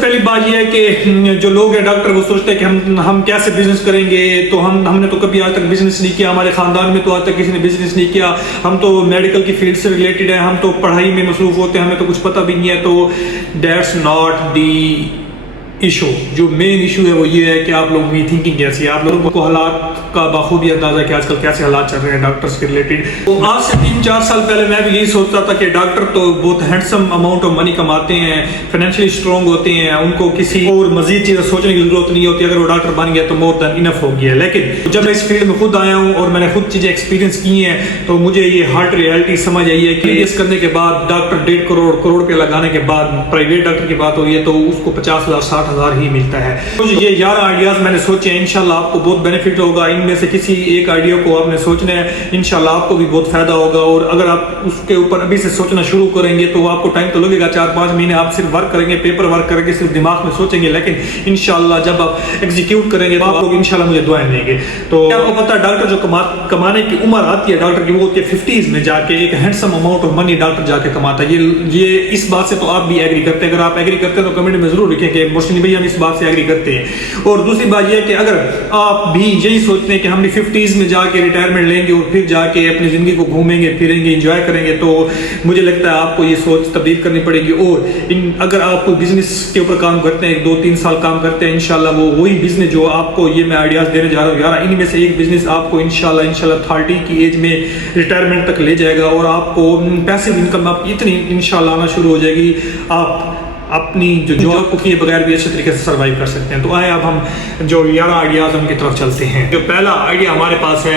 پہلی بات یہ ہے کہ جو لوگ ہیں ڈاکٹر وہ سوچتے ہیں کہ ہم کیسے بزنس کریں گے، تو ہم نے تو کبھی آج تک بزنس نہیں کیا، ہمارے خاندان میں تو آج تک کسی نے بزنس نہیں کیا، ہم تو میڈیکل کی فیلڈ سے ریلیٹڈ ہیں، ہم تو پڑھائی میں مصروف ہوتے ہیں، ہمیں تو کچھ پتہ بھی نہیں ہے. تو دیٹس ناٹ دی ایشو. جو مین ایشو ہے وہ یہ ہے کہ آپ لوگوں کی تھنکنگ کیسی ہے، آپ لوگوں کو حالات کا بخوبی اندازہ ہے کہ آج کل کیسے حالات چل رہے ہیں ڈاکٹرز کے ریلیٹڈ. تو آج سے 3-4 سال پہلے میں بھی یہی سوچتا تھا کہ ڈاکٹر تو بہت ہینڈسم اماؤنٹ آف منی کماتے ہیں، فائنینشلی اسٹرانگ ہوتے ہیں، ان کو کسی اور مزید چیزیں سوچنے کی ضرورت نہیں ہوتی، اگر وہ ڈاکٹر بن گیا تو مور دین انف ہو گیا. لیکن جب میں اس فیلڈ میں خود آیا ہوں اور میں نے خود چیزیں ایکسپیرینس کی ہیں تو مجھے یہ ہارڈ ریئلٹی سمجھ آئی ہے کہ اس کرنے کے بعد ڈاکٹر 1.5 کروڑ روپے لگانے کے بعد پرائیویٹ ڈاکٹر کی بات ہو رہی ہے تو اس کو 50,000 60,000 ہی ملتا ہے. یہ 11 آئیڈیاز میں نے سوچے ہیں، انشاءاللہ آپ کو بہت بینیفٹ ہوگا. ان میں سے کسی ایک آئیڈیا کو آپ نے سوچنا ہے، انشاءاللہ آپ کو بھی بہت فائدہ ہوگا. اور اگر آپ اس کے اوپر ابھی سے سوچنا شروع کریں گے تو آپ کو ٹائم تو لگے گا، 4-5 مہینے آپ صرف ورک کریں گے، پیپر ورک کریں گے، صرف دماغ میں سوچیں گے، لیکن انشاءاللہ جب آپ ایگزیکیوٹ کریں گے تو آپ لوگ انشاءاللہ مجھے دعائیں دیں گے. تو آپ کو پتہ ہے ڈاکٹر جو کمانے کی عمر آتی ہے ڈاکٹر کی وہ ہوتی ہے 50s میں جا کے، ایک handsome amount of money doctor جا کے کماتا ہے. یہ اس بات سے تو آپ بھی ایگری کرتے ہیں؟ اگر آپ ایگری کرتے ہیں تو کمنٹ میں ضرور لکھیں کہ مسلم بھائی ہم اس بات سے ایگری کرتے ہیں. اور دوسری بات یہ ہے کہ اگر آپ بھی یہی سوچتے ہیں کہ ہم نے 50s میں جا کے ریٹائرمنٹ لیں گے اور پھر جا کے اپنی زندگی کو گھومیں گے پھریں گے انجوائے کریں گے، تو مجھے لگتا ہے آپ کو یہ سوچ تبدیل کرنی پڑے گی. اور اگر آپ کوئی بزنس کے اوپر کام کرتے ہیں، 2-3 سال کام کرتے ہیں، انشاءاللہ وہی بزنس جو آپ کو یہ میں آئیڈیاز دینے جا رہا ہوں، یار ان میں سے ایک بزنس آپ کو انشاءاللہ 30 کی ایج میں ریٹائرمنٹ تک لے جائے گا اور آپ کو پیسیو انکم آپ کی اتنی انشاءاللہ آنا شروع ہو جائے گی، آپ اپنی جو جاب کو کیے بغیر بھی اچھے طریقے سے سروائیو کر سکتے ہیں. تو آئے اب ہم جو 11 آئیڈیاز ان کی طرف چلتے ہیں. جو پہلا آئیڈیا ہمارے پاس ہے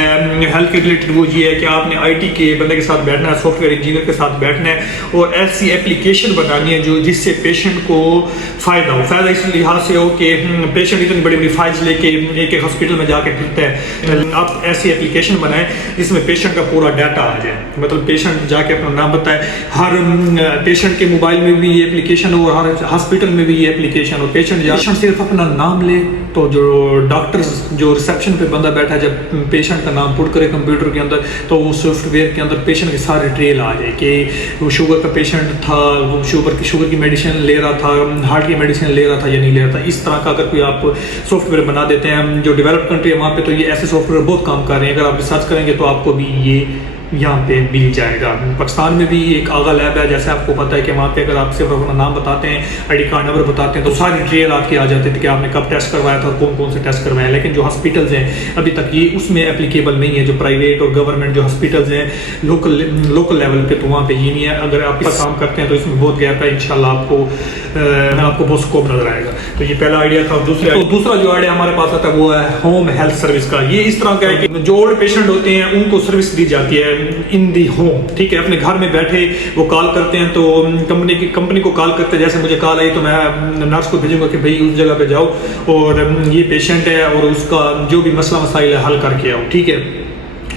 ہیلتھ کے ریلیٹڈ وہ یہ ہے کہ آپ نے آئی ٹی کے بندے کے ساتھ بیٹھنا ہے، سافٹ ویئر انجینئر کے ساتھ بیٹھنا ہے اور ایسی اپلیکیشن بنانی ہے جس سے پیشنٹ کو فائدہ ہو. فائدہ اس لحاظ سے ہو کہ پیشنٹ اتنی بڑی بڑی فائلز لے کے ایک ہاسپٹل میں جا کے پھرتا ہے. آپ ایسی اپلیکیشن بنائیں جس میں پیشنٹ کا پورا ڈاٹا آ جائے، مطلب پیشنٹ جا کے اپنا نام بتائے، ہر پیشنٹ کے موبائل میں بھی یہ اپلیکیشن ہو، ہاسپٹل میں بھی یہ اپلیکیشن ہو. پیشنٹ صرف اپنا نام لے تو جو ڈاکٹرز جو ریسیپشن پہ بندہ بیٹھا ہے جب پیشنٹ کا نام پٹ کرے کمپیوٹر کے اندر تو وہ سافٹ ویئر کے اندر پیشنٹ کی ساری ڈیٹیل آ جائے کہ وہ شوگر کا پیشنٹ تھا، وہ شوگر کی میڈیسن لے رہا تھا، ہارٹ کی میڈیسن لے رہا تھا یا نہیں لے رہا تھا. اس طرح کا اگر کوئی آپ سافٹ ویئر بنا دیتے ہیں، جو ڈیولپ کنٹری ہے وہاں پہ تو یہ ایسے سافٹ ویئر بہت کام کر رہے ہیں. اگر آپ ریسرچ کریں گے تو آپ کو بھی یہ یہاں پہ مل جائے گا. پاکستان میں بھی ایک آغا لیب ہے، جیسے آپ کو پتہ ہے کہ وہاں پہ اگر آپ صرف اپنا نام بتاتے ہیں، آئی ڈی کارڈ نمبر بتاتے ہیں تو ساری ڈیٹیل آپ کی آ جاتی تھی کہ آپ نے کب ٹیسٹ کروایا تھا اور کون کون سے ٹیسٹ کروایا. لیکن جو ہاسپٹلز ہیں ابھی تک یہ اس میں اپلیکیبل نہیں ہے، جو پرائیویٹ اور گورنمنٹ جو ہاسپٹلز ہیں لوکل لیول پہ تو وہاں پہ یہ نہیں ہے. اگر آپ اس کام کرتے ہیں تو اس میں بہت گیپ ہے، انشاءاللہ آپ کو بہت اسکوپ نظر آئے گا. تو یہ پہلا آئیڈیا تھا. دوسرا جو آئیڈیا ہمارے پاس آتا ہے وہ ہے ہوم ہیلتھ سروس کا. یہ اس طرح کا ہے کہ جو اولڈ پیشنٹ ہوتے ہیں ان کو سروس دی جاتی ہے ان دی ہوم، ٹھیک ہے، اپنے گھر میں بیٹھے وہ کال کرتے ہیں تو کمپنی کو کال کرتے ہیں. جیسے مجھے کال آئی تو میں نرس کو بھیجوں گا کہ بھائی اس جگہ پہ جاؤ اور یہ پیشنٹ ہے اور اس کا جو بھی مسئلہ مسائل ہے حل کر کے آؤ، ٹھیک ہے.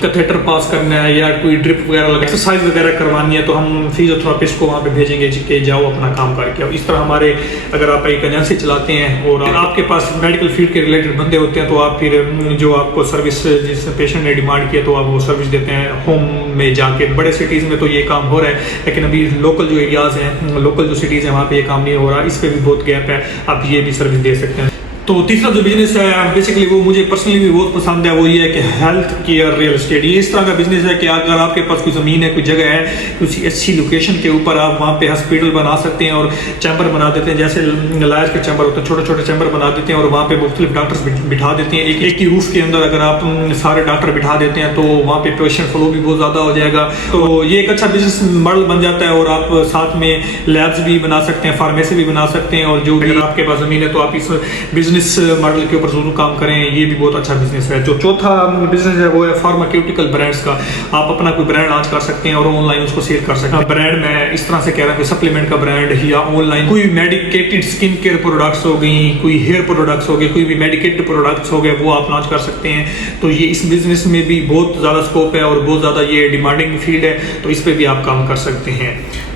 کیتھیٹر پاس کرنا ہے یا کوئی ڈرپ وغیرہ ایکسرسائز وغیرہ کروانی ہے تو ہم فیزیوتھراپسٹ کو وہاں پہ بھیجیں گے کہ جاؤ اپنا کام کر کے آؤ. اس طرح ہمارے اگر آپ ایک ایجنسی چلاتے ہیں اور آپ کے پاس میڈیکل فیلڈ کے ریلیٹڈ بندے ہوتے ہیں تو آپ پھر جو آپ کو سروس جس پیشنٹ نے ڈیمانڈ کیا تو آپ وہ سروس دیتے ہیں ہوم میں جا کے. بڑے سٹیز میں تو یہ کام ہو رہا ہے لیکن ابھی لوکل جو ایریاز ہیں، لوکل جو سٹیز ہیں وہاں پہ یہ کام نہیں ہو رہا. اس پہ بھی بہت گیپ ہے، آپ یہ بھی سروس دے سکتے ہیں. تو تیسرا جو بزنس ہے بیسیکلی وہ مجھے پرسنلی بھی بہت پسند ہے، وہ یہ ہے کہ ہیلتھ کیئر ریئل اسٹیٹ. یہ اس طرح کا بزنس ہے کہ اگر آپ کے پاس کوئی زمین ہے، کوئی جگہ ہے، کسی اچھی لوکیشن کے اوپر آپ وہاں پہ ہاسپٹل بنا سکتے ہیں اور چیمبر بنا دیتے ہیں. جیسے لائز کے چیمبر ہوتے ہیں، چھوٹے چھوٹے چیمبر بنا دیتے ہیں اور وہاں پہ مختلف ڈاکٹرز بٹھا دیتے ہیں. ایک ہی روف کے اندر اگر آپ سارے ڈاکٹر بٹھا دیتے ہیں تو وہاں پہ پیشنٹ فلو بھی بہت زیادہ ہو جائے گا. تو یہ ایک اچھا بزنس ماڈل بن جاتا ہے اور آپ ساتھ میں لیبس بھی بنا سکتے ہیں، فارمیسی بھی بنا سکتے ہیں. اور جو بھی آپ کے پاس زمین ہے تو آپ اس بزنس ماڈل کے اوپر ضرور کام کریں. یہ بھی بہت اچھا بزنس ہے. جو چوتھا بزنس ہے وہ ہے فارماکیوٹیکل برانڈز کا. آپ اپنا کوئی برانڈ لانچ کر سکتے ہیں اور آن لائن اس کو سیل کر سکتے ہیں. برانڈ میں اس طرح سے کہہ رہا ہوں کہ سپلیمنٹ کا برانڈ یا آن لائن کوئی میڈیکیٹڈ اسکن کیئر پروڈکٹس ہو گئی، کوئی ہیئر پروڈکٹس ہو گئے، کوئی بھی میڈیکیٹڈ پروڈکٹس ہو گئے، وہ آپ لانچ کر سکتے ہیں. تو یہ اس بزنس میں بھی بہت زیادہ اسکوپ ہے اور بہت زیادہ یہ ڈیمانڈنگ فیلڈ ہے، تو اس پہ بھی آپ کام کر سکتے ہیں.